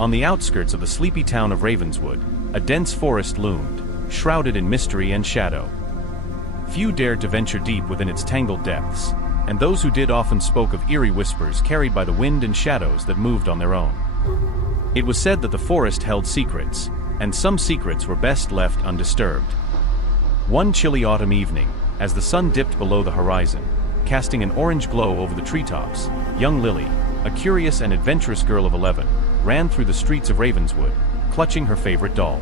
On the outskirts of the sleepy town of Ravenswood, a dense forest loomed, shrouded in mystery and shadow. Few dared to venture deep within its tangled depths, and those who did often spoke of eerie whispers carried by the wind and shadows that moved on their own. It was said that the forest held secrets, and some secrets were best left undisturbed. One chilly autumn evening, as the sun dipped below the horizon, casting an orange glow over the treetops, young Lily, a curious and adventurous girl of 11, ran through the streets of Ravenswood, clutching her favorite doll.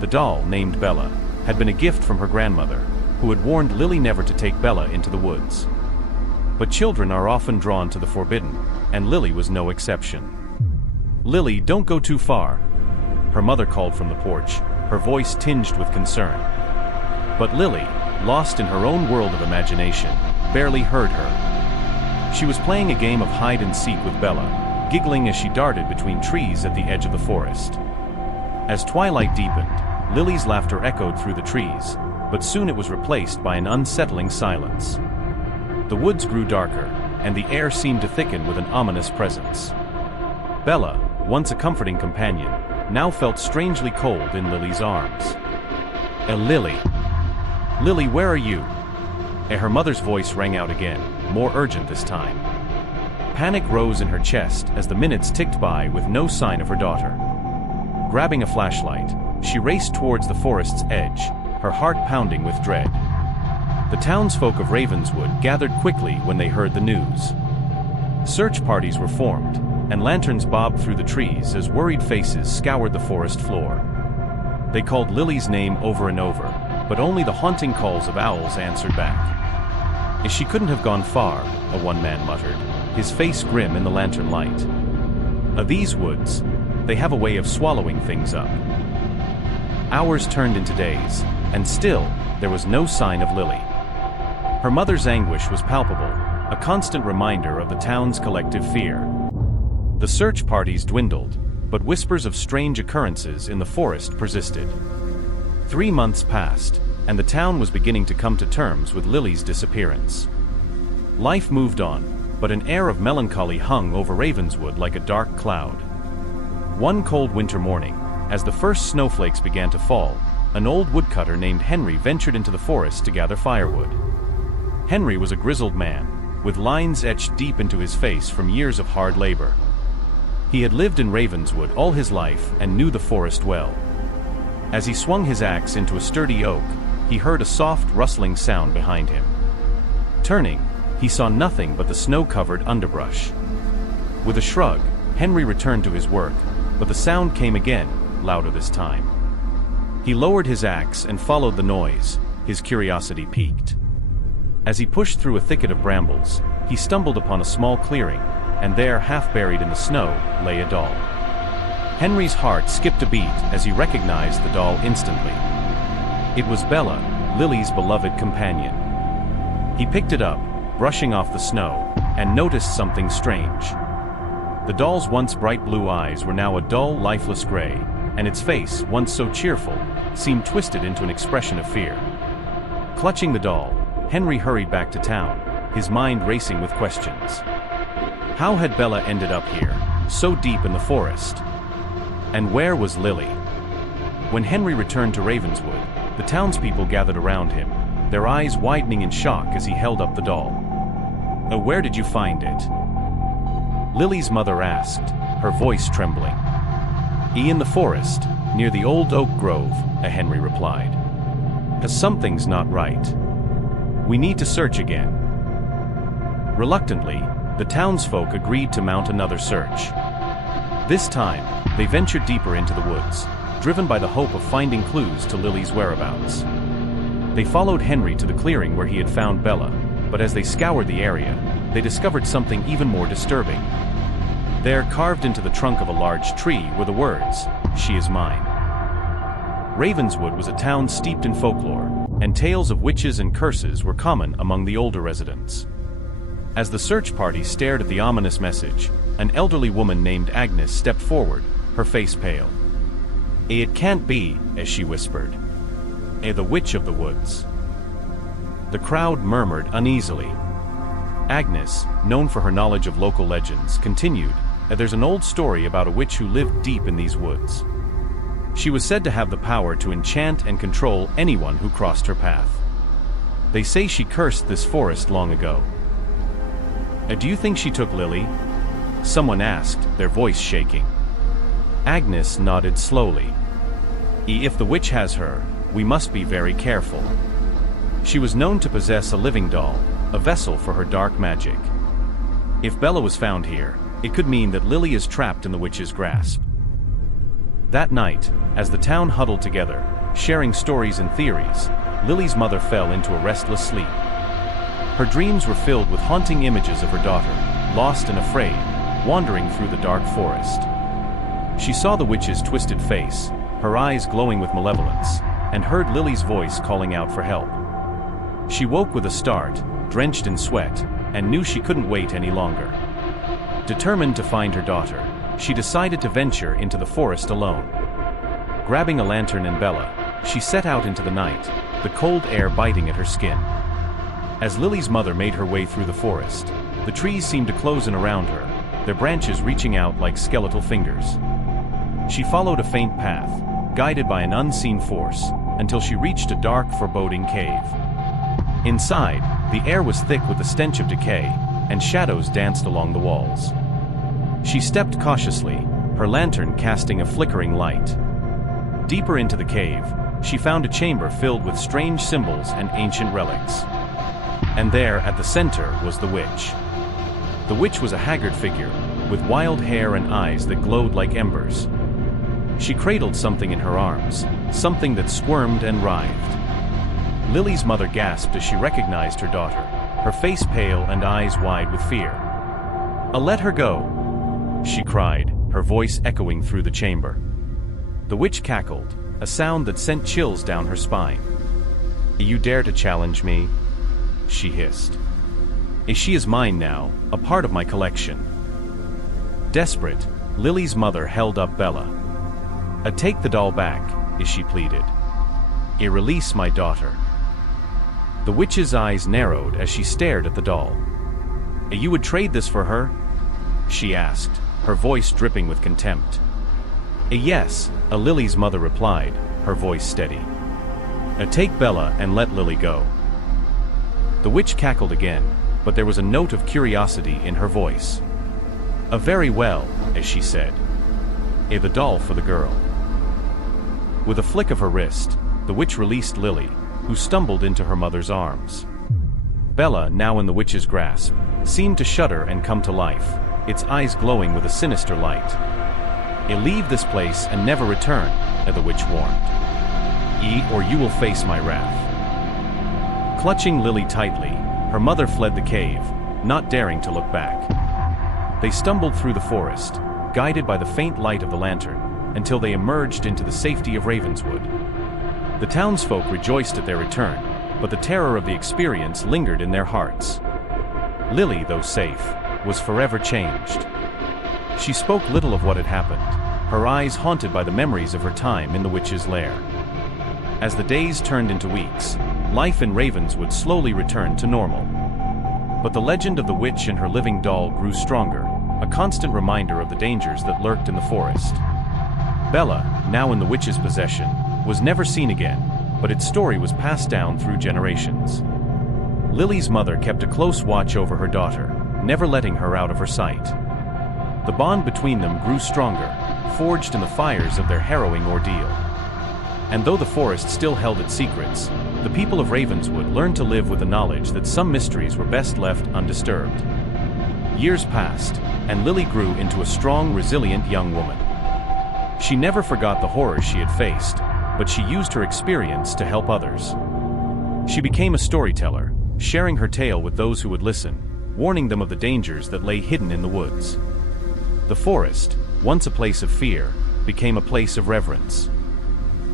The doll, named Bella, had been a gift from her grandmother, who had warned Lily never to take Bella into the woods. But children are often drawn to the forbidden, and Lily was no exception. "Lily, don't go too far," her mother called from the porch, her voice tinged with concern. But Lily, lost in her own world of imagination, barely heard her. She was playing a game of hide-and-seek with Bella, giggling as she darted between trees at the edge of the forest. As twilight deepened, Lily's laughter echoed through the trees, but soon it was replaced by an unsettling silence. The woods grew darker, and the air seemed to thicken with an ominous presence. Bella, once a comforting companion, now felt strangely cold in Lily's arms. Lily! Lily, where are you?" Her mother's voice rang out again, more urgent this time. Panic rose in her chest as the minutes ticked by with no sign of her daughter. Grabbing a flashlight, she raced towards the forest's edge, her heart pounding with dread. The townsfolk of Ravenswood gathered quickly when they heard the news. Search parties were formed, and lanterns bobbed through the trees as worried faces scoured the forest floor. They called Lily's name over and over, but only the haunting calls of owls answered back. "She couldn't have gone far," a one-man muttered, his face grim in the lantern light. "These woods, they have a way of swallowing things up." Hours turned into days, and still, there was no sign of Lily. Her mother's anguish was palpable, a constant reminder of the town's collective fear. The search parties dwindled, but whispers of strange occurrences in the forest persisted. 3 months passed, and the town was beginning to come to terms with Lily's disappearance. Life moved on, but an air of melancholy hung over Ravenswood like a dark cloud. One cold winter morning, as the first snowflakes began to fall, an old woodcutter named Henry ventured into the forest to gather firewood. Henry was a grizzled man, with lines etched deep into his face from years of hard labor. He had lived in Ravenswood all his life and knew the forest well. As he swung his axe into a sturdy oak, he heard a soft rustling sound behind him. Turning, he saw nothing but the snow-covered underbrush. With a shrug, Henry returned to his work, but the sound came again, louder this time. He lowered his axe and followed the noise, his curiosity piqued. As he pushed through a thicket of brambles, he stumbled upon a small clearing, and there, half buried in the snow, lay a doll. Henry's heart skipped a beat as he recognized the doll instantly. It was Bella, Lily's beloved companion. He picked it up, brushing off the snow, and noticed something strange. The doll's once bright blue eyes were now a dull, lifeless gray, and its face, once so cheerful, seemed twisted into an expression of fear. Clutching the doll, Henry hurried back to town, his mind racing with questions. How had Bella ended up here, so deep in the forest? And where was Lily? When Henry returned to Ravenswood, the townspeople gathered around him, their eyes widening in shock as he held up the doll. Where did you find it?" Lily's mother asked, her voice trembling. "In the forest, near the old oak grove," Henry replied. "Something's not right. We need to search again." Reluctantly, the townsfolk agreed to mount another search. This time, they ventured deeper into the woods, driven by the hope of finding clues to Lily's whereabouts. They followed Henry to the clearing where he had found Bella, but as they scoured the area, they discovered something even more disturbing. There, carved into the trunk of a large tree, were the words, "She is mine." Ravenswood was a town steeped in folklore, and tales of witches and curses were common among the older residents. As the search party stared at the ominous message, an elderly woman named Agnes stepped forward, her face pale. "It can't be," as she whispered. "The witch of the woods." The crowd murmured uneasily. Agnes, known for her knowledge of local legends, continued, there's an old story about a witch who lived deep in these woods. She was said to have the power to enchant and control anyone who crossed her path. They say she cursed this forest long ago. Do you think she took Lily? Someone asked, their voice shaking. Agnes nodded slowly. If the witch has her, we must be very careful. She was known to possess a living doll, a vessel for her dark magic. If Bella was found here, it could mean that Lily is trapped in the witch's grasp. That night, as the town huddled together, sharing stories and theories, Lily's mother fell into a restless sleep. Her dreams were filled with haunting images of her daughter, lost and afraid, wandering through the dark forest. She saw the witch's twisted face, her eyes glowing with malevolence, and heard Lily's voice calling out for help. She woke with a start, drenched in sweat, and knew she couldn't wait any longer. Determined to find her daughter, she decided to venture into the forest alone. Grabbing a lantern and Bella, she set out into the night, the cold air biting at her skin. As Lily's mother made her way through the forest, the trees seemed to close in around her, their branches reaching out like skeletal fingers. She followed a faint path, guided by an unseen force, until she reached a dark, foreboding cave. Inside, the air was thick with the stench of decay, and shadows danced along the walls. She stepped cautiously, her lantern casting a flickering light. Deeper into the cave, she found a chamber filled with strange symbols and ancient relics. And there, at the center, was the witch. The witch was a haggard figure, with wild hair and eyes that glowed like embers. She cradled something in her arms, something that squirmed and writhed. Lily's mother gasped as she recognized her daughter, her face pale and eyes wide with fear. "Let her go," she cried, her voice echoing through the chamber. The witch cackled, a sound that sent chills down her spine. "You dare to challenge me?" she hissed. "She is mine now, a part of my collection." Desperate, Lily's mother held up Bella. "Take the doll back," she pleaded. "Release my daughter." The witch's eyes narrowed as she stared at the doll. "You would trade this for her?" she asked, her voice dripping with contempt. "Yes," Lily's mother replied, her voice steady. "Take Bella and let Lily go." The witch cackled again, but there was a note of curiosity in her voice. "Very well," as she said. "The doll for the girl." With a flick of her wrist, the witch released Lily, who stumbled into her mother's arms. Bella, now in the witch's grasp, seemed to shudder and come to life, its eyes glowing with a sinister light. "Leave this place and never return," the witch warned. "Or you will face my wrath." Clutching Lily tightly, her mother fled the cave, not daring to look back. They stumbled through the forest, guided by the faint light of the lantern, until they emerged into the safety of Ravenswood. The townsfolk rejoiced at their return, but the terror of the experience lingered in their hearts. Lily, though safe, was forever changed. She spoke little of what had happened, her eyes haunted by the memories of her time in the witch's lair. As the days turned into weeks, life in Ravenswood slowly returned to normal. But the legend of the witch and her living doll grew stronger, a constant reminder of the dangers that lurked in the forest. Bella, now in the witch's possession, was never seen again, but its story was passed down through generations. Lily's mother kept a close watch over her daughter, never letting her out of her sight. The bond between them grew stronger, forged in the fires of their harrowing ordeal. And though the forest still held its secrets, the people of Ravenswood learned to live with the knowledge that some mysteries were best left undisturbed. Years passed, and Lily grew into a strong, resilient young woman. She never forgot the horrors she had faced, but she used her experience to help others. She became a storyteller, sharing her tale with those who would listen, warning them of the dangers that lay hidden in the woods. The forest, once a place of fear, became a place of reverence.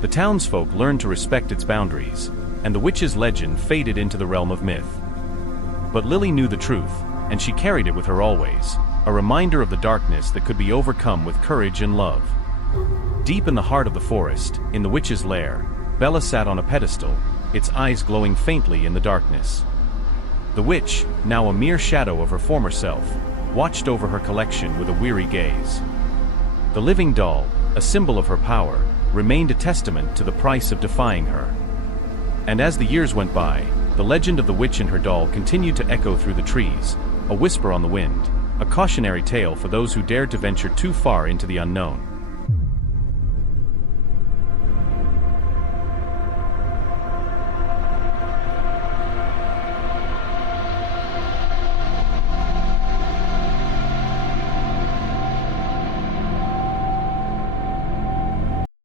The townsfolk learned to respect its boundaries, and the witch's legend faded into the realm of myth. But Lily knew the truth, and she carried it with her always, a reminder of the darkness that could be overcome with courage and love. Deep in the heart of the forest, in the witch's lair, Bella sat on a pedestal, its eyes glowing faintly in the darkness. The witch, now a mere shadow of her former self, watched over her collection with a weary gaze. The living doll, a symbol of her power, remained a testament to the price of defying her. And as the years went by, the legend of the witch and her doll continued to echo through the trees, a whisper on the wind, a cautionary tale for those who dared to venture too far into the unknown.